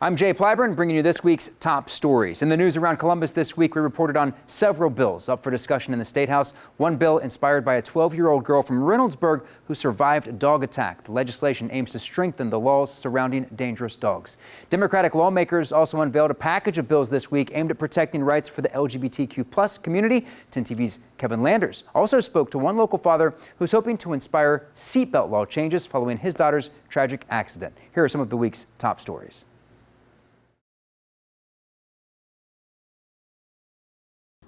I'm Jay Plyburn, bringing you this week's top stories. In the news around Columbus this week, we reported on several bills up for discussion in the Statehouse. One bill inspired by a 12-year-old girl from Reynoldsburg who survived a dog attack. The legislation aims to strengthen the laws surrounding dangerous dogs. Democratic lawmakers also unveiled a package of bills this week aimed at protecting rights for the LGBTQ+ community. 10 TV's Kevin Landers also spoke to one local father who's hoping to inspire seatbelt law changes following his daughter's tragic accident. Here are some of the week's top stories.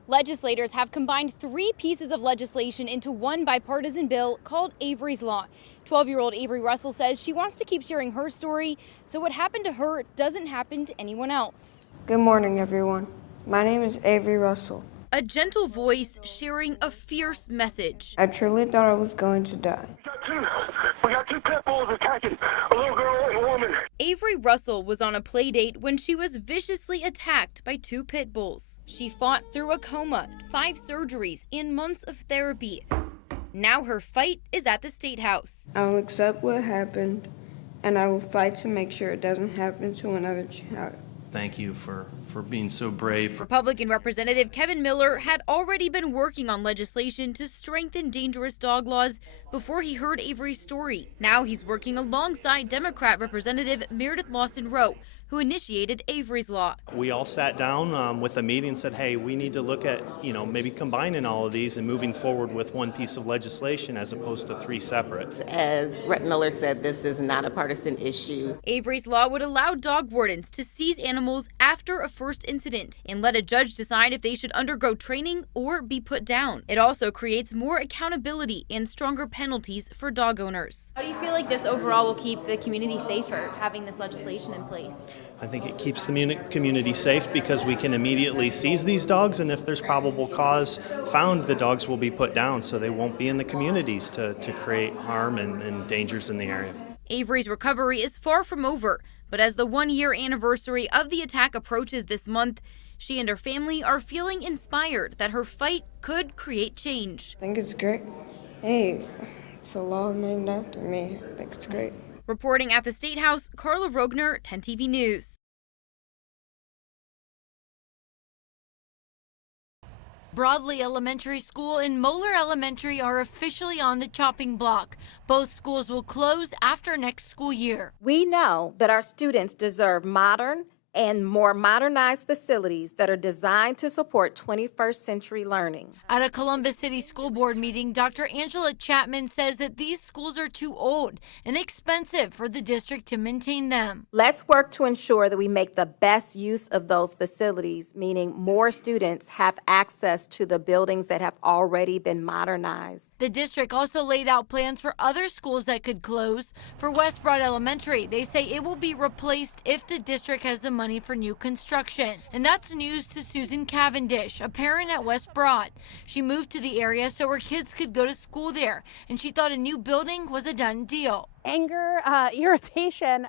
Legislators have combined 3 pieces of legislation into one bipartisan bill called Averys Law. 12-year-old Avery Russell says she wants to keep sharing her story so what happened to her doesn't happen to anyone else. Good morning, everyone. My name is Avery Russell. A gentle voice sharing a fierce message. I truly thought I was going to die. We got two pit bulls attacking a little girl and a woman. Avery Russell was on a play date when she was viciously attacked by 2 pit bulls. She fought through a coma, 5 surgeries, and months of therapy. Now her fight is at the Statehouse. I will accept what happened, and I will fight to make sure it doesn't happen to another child. Thank you for being so brave. Republican Representative Kevin Miller had already been working on legislation to strengthen dangerous dog laws before he heard Avery's story. Now he's working alongside Democrat Representative Meredith Lawson-Rowe, who initiated Averys Law. We all sat down with a meeting and said, hey, we need to look at, maybe combining all of these and moving forward with one piece of legislation as opposed to 3 separate. As Rep. Miller said, this is not a partisan issue. Averys Law would allow dog wardens to seize animals after a first incident and let a judge decide if they should undergo training or be put down. It also creates more accountability and stronger penalties for dog owners. How do you feel like this overall will keep the community safer, having this legislation in place? I think it keeps the community safe because we can immediately seize these dogs, and if there's probable cause found, the dogs will be put down so they won't be in the communities to create harm and dangers in the area. Avery's recovery is far from over, but as the 1-year anniversary of the attack approaches this month, she and her family are feeling inspired that her fight could create change. I think it's great. Hey, it's a law named after me. I think it's great. Reporting at the Statehouse, Carla Rogner, 10 TV News. Broadley Elementary School and Moeller Elementary are officially on the chopping block. Both schools will close after next school year. We know that our students deserve modern and more modernized facilities that are designed to support 21st century learning. At a Columbus City School Board meeting, Dr. Angela Chapman says that these schools are too old and expensive for the district to maintain them. Let's work to ensure that we make the best use of those facilities, meaning more students have access to the buildings that have already been modernized. The district also laid out plans for other schools that could close. For West Broad Elementary, they say it will be replaced if the district has the money for new construction. And that's news to Susan Cavendish, a parent at West Broad. She moved to the area so her kids could go to school there, and she thought a new building was a done deal. Anger, irritation,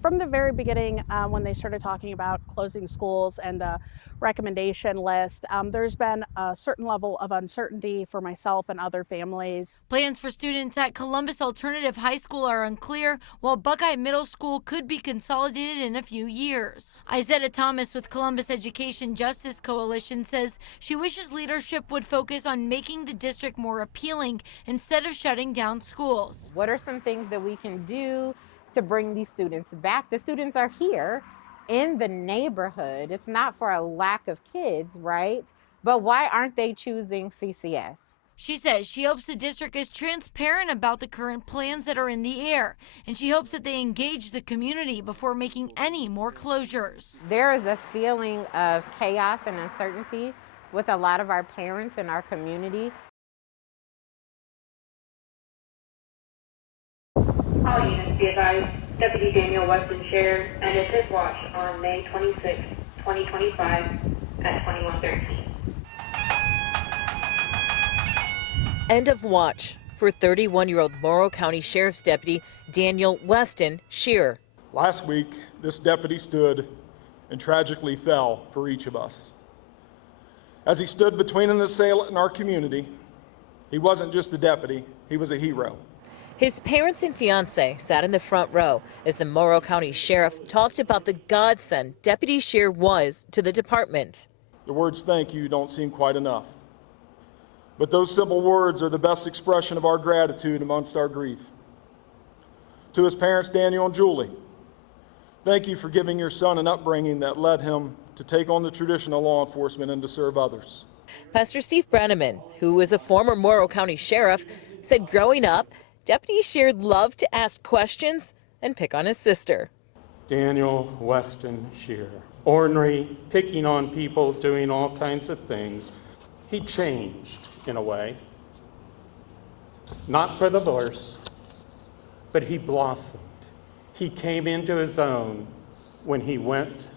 from the very beginning when they started talking about closing schools and the recommendation list, there's been a certain level of uncertainty for myself and other families. Plans for students at Columbus Alternative High School are unclear, while Buckeye Middle School could be consolidated in a few years. Isetta Thomas with Columbus Education Justice Coalition says she wishes leadership would focus on making the district more appealing instead of shutting down schools. What are some things that we can do to bring these students back? The students are here in the neighborhood. It's not for a lack of kids, right? But why aren't they choosing CCS? She says she hopes the district is transparent about the current plans that are in the air, and she hopes that they engage the community before making any more closures. There is a feeling of chaos and uncertainty with a lot of our parents in our community. All units be advised, Deputy Daniel Weston Shear ended his watch on May 26, 2025 at 21:13. End of watch for 31-year-old Morrow County Sheriff's Deputy Daniel Weston Shear. Last week, this deputy stood and tragically fell for each of us. As he stood between an assailant and our community, he wasn't just a deputy, he was a hero. His parents and fiance sat in the front row as the Morrow County Sheriff talked about the godsend Deputy Shear was to the department. The words thank you don't seem quite enough. But those simple words are the best expression of our gratitude amongst our grief. To his parents, Daniel and Julie, thank you for giving your son an upbringing that led him to take on the traditional law enforcement and to serve others. Pastor Steve Brenneman, who is a former Morrow County Sheriff, said growing up, Deputy Shear loved to ask questions and pick on his sister. Daniel Weston Shear, ornery, picking on people, doing all kinds of things. He changed in a way, not for the worse, but he blossomed. He came into his own when he went to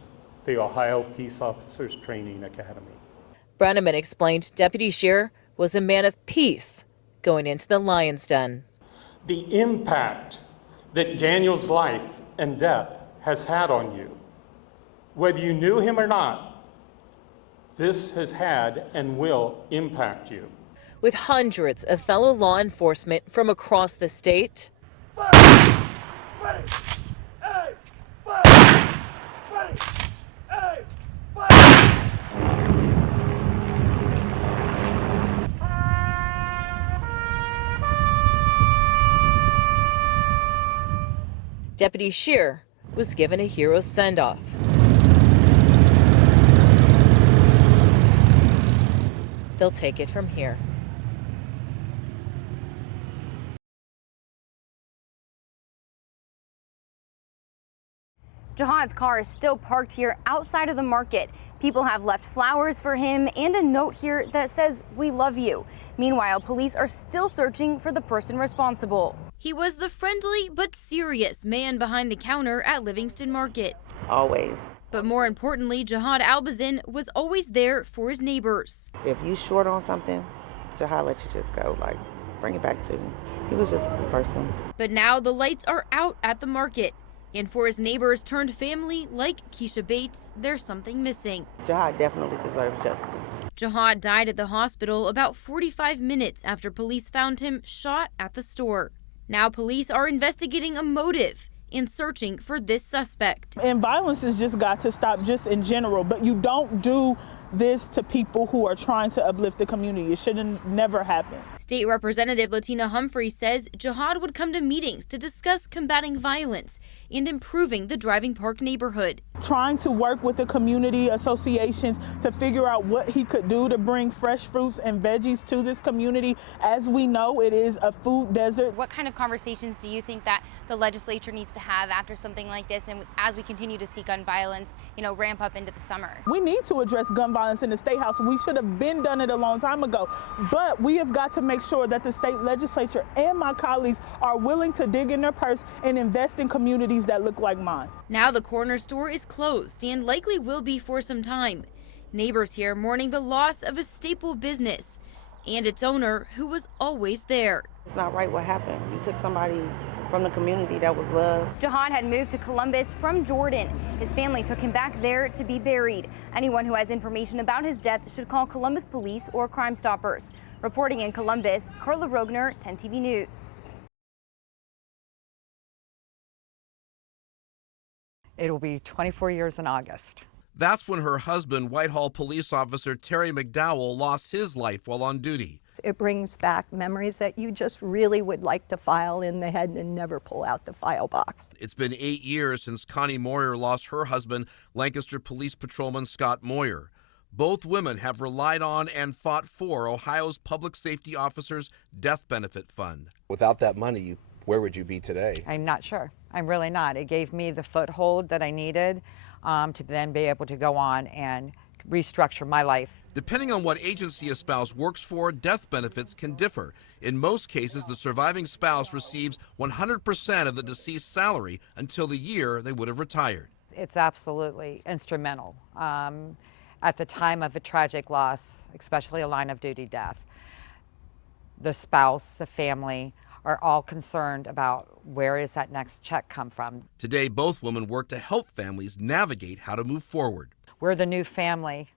the Ohio Peace Officers Training Academy. Brenneman explained Deputy Shear was a man of peace going into the lion's den. The impact that Daniel's life and death has had on you, whether you knew him or not, this has had and will impact you. With hundreds of fellow law enforcement from across the state, Deputy Shear was given a hero's send-off. They'll take it from here. Jiad's car is still parked here outside of the market. People have left flowers for him and a note here that says, "We love you." Meanwhile, police are still searching for the person responsible. He was the friendly but serious man behind the counter at Livingston Market. Always. But more importantly, Jiad Albazin was always there for his neighbors. If you short on something, Jiad let you just go, like, bring it back to me. He was just a good person. But now the lights are out at the market. And for his neighbors turned family like Keisha Bates, there's something missing. Jiad definitely deserves justice. Jiad died at the hospital about 45 minutes after police found him shot at the store. Now police are investigating a motive and searching for this suspect. And violence has just got to stop just in general, but you don't do this to people who are trying to uplift the community. It should never happen. State Representative Latina Humphrey says Jiad would come to meetings to discuss combating violence and improving the Driving Park neighborhood. Trying to work with the community associations to figure out what he could do to bring fresh fruits and veggies to this community. As we know, it is a food desert. What kind of conversations do you think that the legislature needs to have after something like this, and as we continue to see gun violence, ramp up into the summer? We need to address gun violence in the State House. We should have been done it a long time ago, but we have got to make sure that the state legislature and my colleagues are willing to dig in their purse and invest in communities that look like mine. Now the corner store is closed and likely will be for some time. Neighbors here mourning the loss of a staple business and its owner who was always there. It's not right what happened. You took somebody from the community that was loved. Jiad had moved to Columbus from Jordan. His family took him back there to be buried. Anyone who has information about his death should call Columbus Police or Crime Stoppers. Reporting in Columbus, Carla Rogner, 10 TV News. It'll be 24 years in August. That's when her husband, Whitehall police officer Terry McDowell, lost his life while on duty. It brings back memories that you just really would like to file in the head and never pull out the file box. It's been 8 years since Connie Moyer lost her husband, Lancaster Police Patrolman Scott Moyer. Both women have relied on and fought for Ohio's Public Safety Officers Death Benefit Fund. Without that money, where would you be today? I'm not sure. I'm really not. It gave me the foothold that I needed to then be able to go on and restructure my life. Depending on what agency a spouse works for, death benefits can differ. In most cases, the surviving spouse receives 100% of the deceased salary until the year they would have retired. It's absolutely instrumental. At the time of a tragic loss, especially a line of duty death, the spouse, the family, are all concerned about where does that next check come from. Today, both women work to help families navigate how to move forward. We're the new family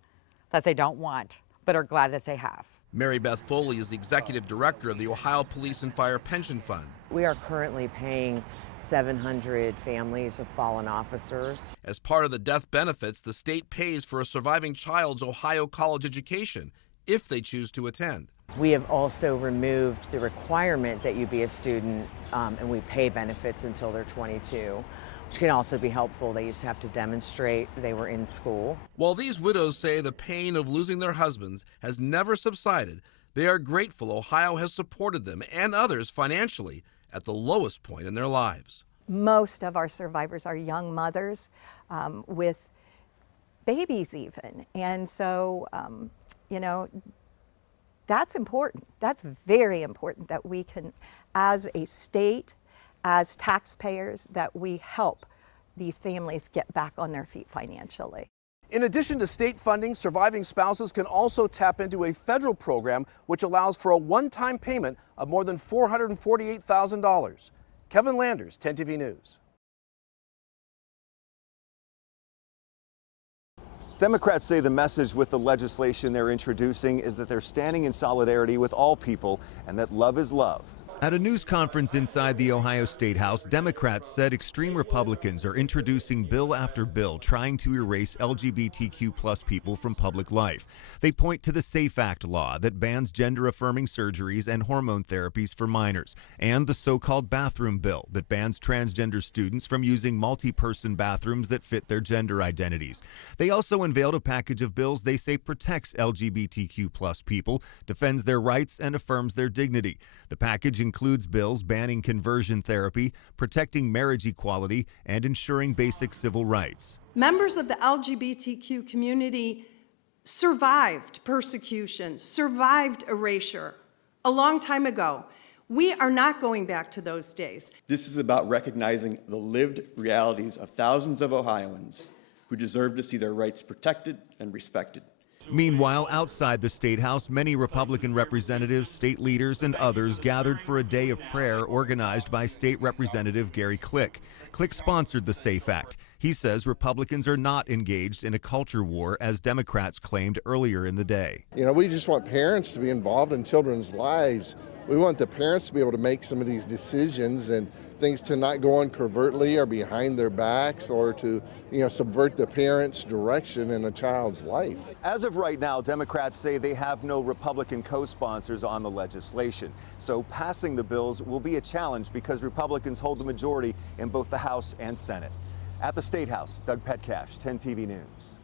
that they don't want, but are glad that they have. Mary Beth Foley is the executive director of the Ohio Police and Fire Pension Fund. We are currently paying 700 families of fallen officers. As part of the death benefits, the state pays for a surviving child's Ohio college education if they choose to attend. We have also removed the requirement that you be a student, and we pay benefits until they're 22, which can also be helpful. They used to have to demonstrate they were in school. While these widows say the pain of losing their husbands has never subsided, they are grateful Ohio has supported them and others financially at the lowest point in their lives. Most of our survivors are young mothers with babies even. And so, you know, that's important. That's very important that we can, as a state, as taxpayers, that we help these families get back on their feet financially. In addition to state funding, surviving spouses can also tap into a federal program which allows for a one-time payment of more than $448,000. Kevin Landers, 10 TV News. Democrats say the message with the legislation they're introducing is that they're standing in solidarity with all people and that love is love. At a news conference inside the Ohio State House, Democrats said extreme Republicans are introducing bill after bill trying to erase LGBTQ+ people from public life. They point to the SAFE Act law that bans gender-affirming surgeries and hormone therapies for minors, and the so-called bathroom bill that bans transgender students from using multi-person bathrooms that fit their gender identities. They also unveiled a package of bills they say protects LGBTQ+ people, defends their rights, and affirms their dignity. The package includes bills banning conversion therapy, protecting marriage equality, and ensuring basic civil rights. Members of the LGBTQ community survived persecution, survived erasure a long time ago. We are not going back to those days. This is about recognizing the lived realities of thousands of Ohioans who deserve to see their rights protected and respected. Meanwhile, outside the State House, many Republican representatives, state leaders, and others gathered for a day of prayer organized by State Representative Gary Click. Click sponsored the SAFE Act. He says Republicans are not engaged in a culture war, as Democrats claimed earlier in the day. You know, we just want parents to be involved in children's lives. We want the parents to be able to make some of these decisions and things to not go on covertly or behind their backs or to, subvert the parents' direction in a child's life. As of right now, Democrats say they have no Republican co-sponsors on the legislation. So passing the bills will be a challenge because Republicans hold the majority in both the House and Senate. At the State House, Doug Petcash, 10 TV News.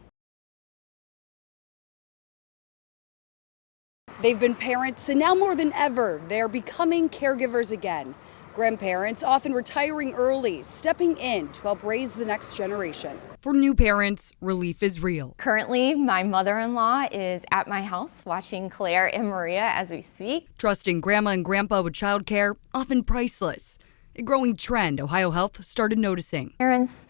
They've been parents, and now more than ever, they're becoming caregivers again. Grandparents often retiring early, stepping in to help raise the next generation. For new parents, relief is real. Currently, my mother-in-law is at my house watching Claire and Maria as we speak. Trusting grandma and grandpa with childcare, often priceless. A growing trend Ohio Health started noticing. Parents,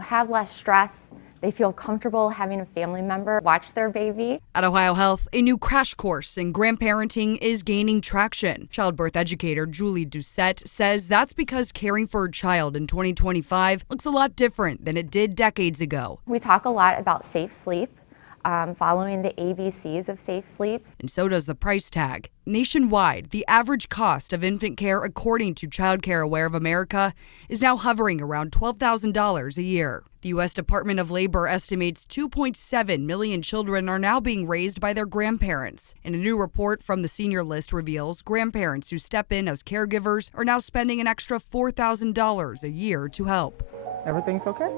have less stress. They feel comfortable having a family member watch their baby. At Ohio Health, a new crash course in grandparenting is gaining traction. Childbirth educator Julie Doucette says that's because caring for a child in 2025 looks a lot different than it did decades ago. We talk a lot about safe sleep, following the ABCs of safe sleeps. And so does the price tag. Nationwide, the average cost of infant care, according to Child Care Aware of America, is now hovering around $12,000 a year. The U.S. Department of Labor estimates 2.7 million children are now being raised by their grandparents. And a new report from the Senior List reveals grandparents who step in as caregivers are now spending an extra $4,000 a year to help. Everything's okay?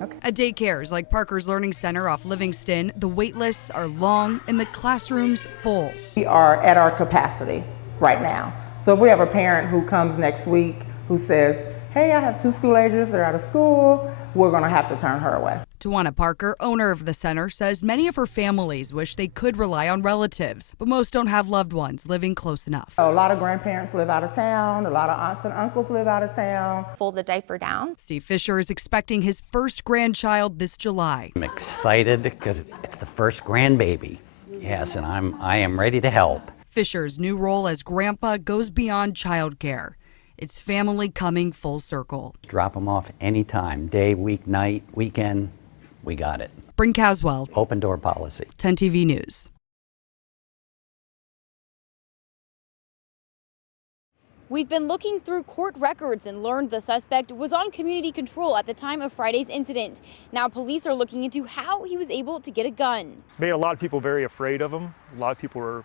Okay. At daycares like Parker's Learning Center off Livingston, the wait lists are long and the classrooms full. We are at our capacity right now. So if we have a parent who comes next week who says, hey, I have 2 school agers, they're out of school, we're going to have to turn her away. Tawana Parker, owner of the center, says many of her families wish they could rely on relatives, but most don't have loved ones living close enough. A lot of grandparents live out of town. A lot of aunts and uncles live out of town. Fold the diaper down. Steve Fisher is expecting his first grandchild this July. I'm excited because it's the first grandbaby. Yes, and I am ready to help. Fisher's new role as grandpa goes beyond childcare. It's family coming full circle. Drop them off anytime, day, week, night, weekend. We got it. Bryn Caswell. Open door policy. 10 TV News. We've been looking through court records and learned the suspect was on community control at the time of Friday's incident. Now police are looking into how he was able to get a gun. Made a lot of people very afraid of him. A lot of people were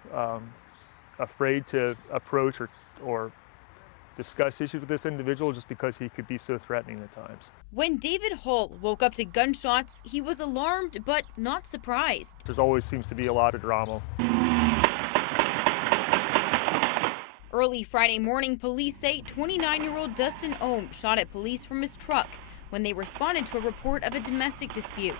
afraid to approach or discuss issues with this individual just because he could be so threatening at times. When David Hull woke up to gunshots, he was alarmed but not surprised. There's always seems to be a lot of drama. Early Friday morning, police say 29-year-old Dustin Ohm shot at police from his truck when they responded to a report of a domestic dispute.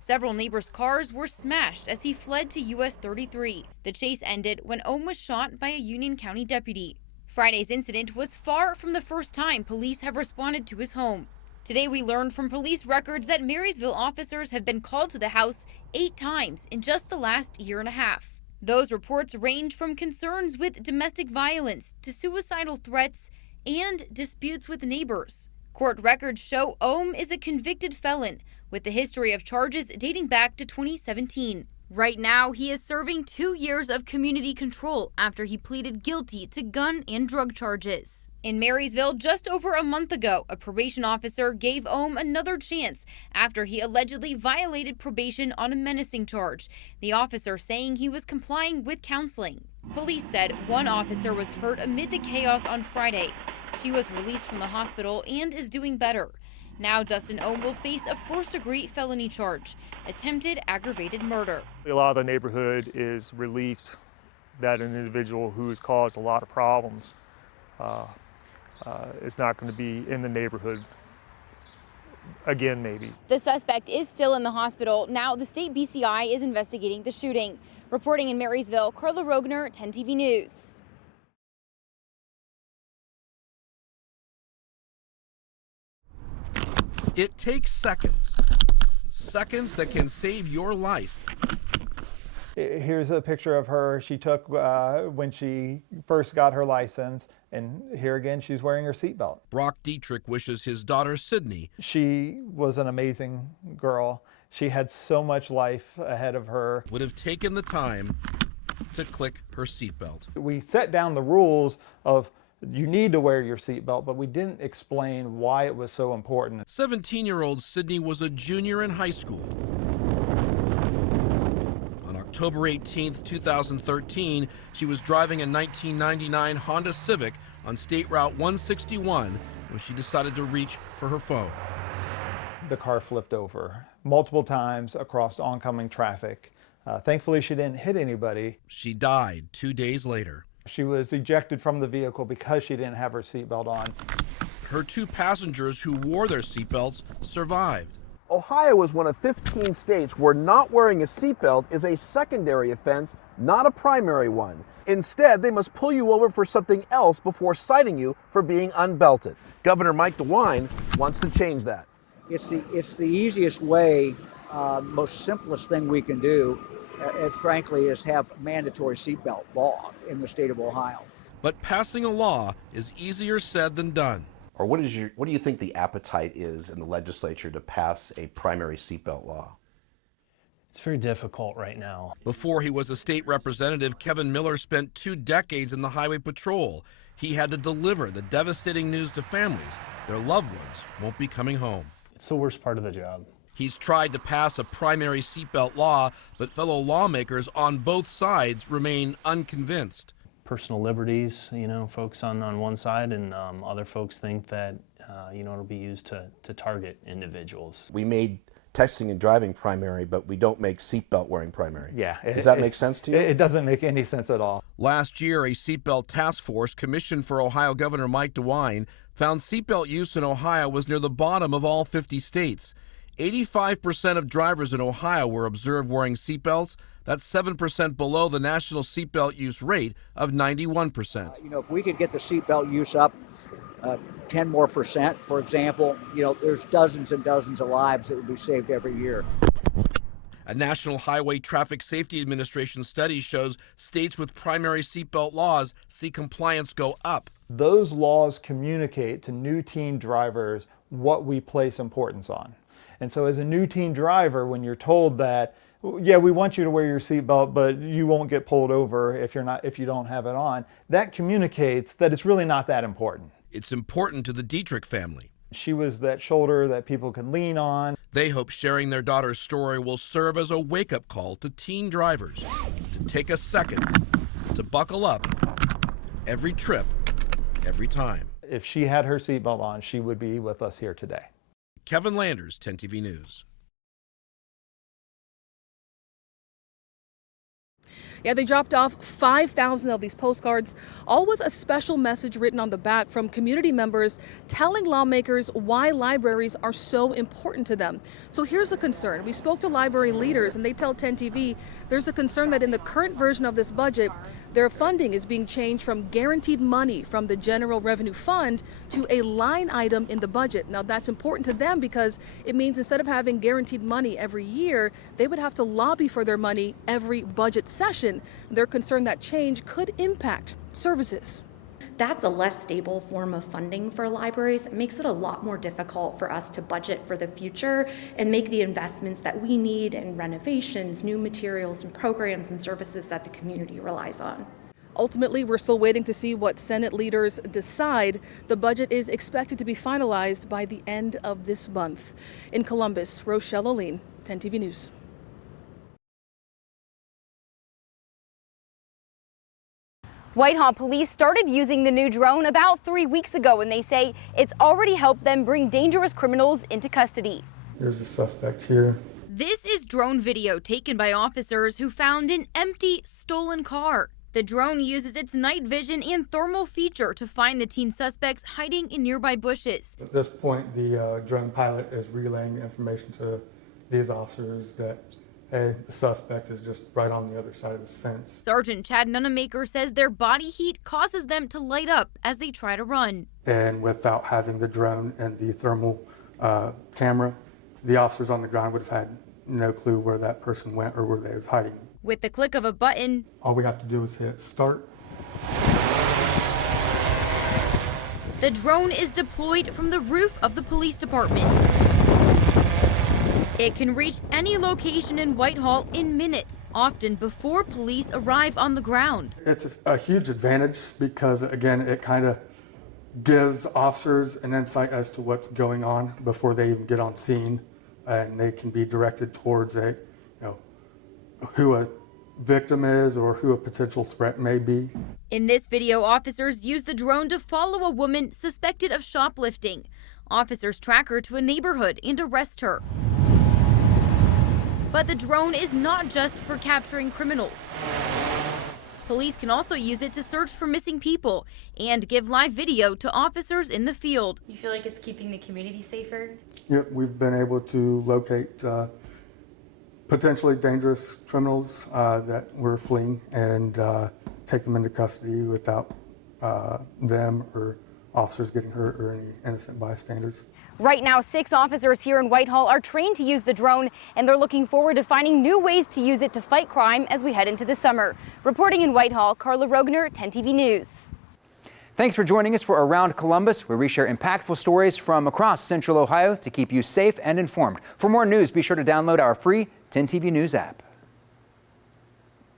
Several neighbors' cars were smashed as he fled to US 33. The chase ended when Ohm was shot by a Union County deputy. Friday's incident was far from the first time police have responded to his home. Today we learned from police records that Marysville officers have been called to the house 8 times in just the last year and a half. Those reports range from concerns with domestic violence to suicidal threats and disputes with neighbors. Court records show Ohm is a convicted felon with a history of charges dating back to 2017. Right now, he is serving 2 years of community control after he pleaded guilty to gun and drug charges. In Marysville, just over a month ago, a probation officer gave Ohm another chance after he allegedly violated probation on a menacing charge, the officer saying he was complying with counseling. Police said one officer was hurt amid the chaos on Friday. She was released from the hospital and is doing better. Now Dustin Ohm will face a first-degree felony charge, attempted aggravated murder. A lot of the neighborhood is relieved that an individual who has caused a lot of problems is not going to be in the neighborhood again, maybe. The suspect is still in the hospital. Now the state BCI is investigating the shooting. Reporting in Marysville, Carla Rogner, 10 TV News. It takes seconds. Seconds that can save your life. Here's a picture of her she took when she first got her license. And here again, she's wearing her seatbelt. Brock Dietrich wishes his daughter, Sydney. She was an amazing girl. She had so much life ahead of her. Would have taken the time to click her seatbelt. We set down the rules of you need to wear your seatbelt, but we didn't explain why it was so important. 17-year-old Sydney was a junior in high school. On October 18, 2013, she was driving a 1999 Honda Civic on State Route 161 when she decided to reach for her phone. The car flipped over multiple times across oncoming traffic. Thankfully, she didn't hit anybody. She died 2 days later. She was ejected from the vehicle because she didn't have her seatbelt on. Her 2 passengers who wore their seatbelts survived. Ohio is one of 15 states where not wearing a seatbelt is a secondary offense, not a primary one. Instead, they must pull you over for something else before citing you for being unbelted. Governor Mike DeWine wants to change that. It's the easiest way, most simplest thing we can do, frankly, is have mandatory seatbelt law in the state of Ohio. But passing a law is easier said than done. Or what do you think the appetite is in the legislature to pass a primary seatbelt law? It's very difficult right now. Before he was a state representative, Kevin Miller spent 2 decades in the Highway Patrol. He had to deliver the devastating news to families. Their loved ones won't be coming home. It's the worst part of the job. He's tried to pass a primary seatbelt law, but fellow lawmakers on both sides remain unconvinced. Personal liberties, folks on one side, and other folks think that, it'll be used to target individuals. We made texting and driving primary, but we don't make seatbelt wearing primary. Yeah. Does that make sense to you? It doesn't make any sense at all. Last year, a seatbelt task force commissioned for Ohio Governor Mike DeWine found seatbelt use in Ohio was near the bottom of all 50 states. 85% of drivers in Ohio were observed wearing seatbelts. That's 7% below the national seatbelt use rate of 91%. If we could get the seatbelt use up 10 more percent, for example, there's dozens and dozens of lives that would be saved every year. A National Highway Traffic Safety Administration study shows states with primary seatbelt laws see compliance go up. Those laws communicate to new teen drivers what we place importance on. And so as a new teen driver, when you're told that yeah, we want you to wear your seatbelt, but you won't get pulled over if you don't have it on. That communicates that it's really not that important. It's important to the Dietrich family. She was that shoulder that people can lean on. They hope sharing their daughter's story will serve as a wake-up call to teen drivers to take a second, to buckle up every trip, every time. If she had her seatbelt on, she would be with us here today. Kevin Landers, 10 TV News. Yeah, they dropped off 5,000 of these postcards, all with a special message written on the back from community members telling lawmakers why libraries are so important to them. So here's a concern. We spoke to library leaders and they tell 10 TV there's a concern that in the current version of this budget, their funding is being changed from guaranteed money from the General Revenue Fund to a line item in the budget. Now that's important to them because it means instead of having guaranteed money every year, they would have to lobby for their money every budget session. They're concerned that change could impact services. That's a less stable form of funding for libraries. It makes it a lot more difficult for us to budget for the future and make the investments that we need in renovations, new materials and programs and services that the community relies on. Ultimately, we're still waiting to see what Senate leaders decide. The budget is expected to be finalized by the end of this month. In Columbus, Rochelle Aline, 10 TV News. Whitehall police started using the new drone about 3 weeks ago, and they say it's already helped them bring dangerous criminals into custody. There's a suspect here. This is drone video taken by officers who found an empty, stolen car. The drone uses its night vision and thermal feature to find the teen suspects hiding in nearby bushes. At this point, the drone pilot is relaying information to these officers that, hey, the suspect is just right on the other side of this fence. Sergeant Chad Nunamaker says their body heat causes them to light up as they try to run. And without having the drone and the thermal camera, the officers on the ground would have had no clue where that person went or where they was hiding. With the click of a button, all we have to do is hit start. The drone is deployed from the roof of the police department. It can reach any location in Whitehall in minutes, often before police arrive on the ground. It's a huge advantage because, again, it kind of gives officers an insight as to what's going on before they even get on scene, and they can be directed towards who a victim is or who a potential threat may be. In this video, officers use the drone to follow a woman suspected of shoplifting. Officers track her to a neighborhood and arrest her. But the drone is not just for capturing criminals. Police can also use it to search for missing people and give live video to officers in the field. You feel like it's keeping the community safer? Yep, we've been able to locate potentially dangerous criminals that were fleeing and take them into custody without them or officers getting hurt or any innocent bystanders. Right now, 6 officers here in Whitehall are trained to use the drone, and they're looking forward to finding new ways to use it to fight crime as we head into the summer. Reporting in Whitehall, Carla Rogner, 10 TV News. Thanks for joining us for Around Columbus, where we share impactful stories from across Central Ohio to keep you safe and informed. For more news, be sure to download our free 10 TV News app.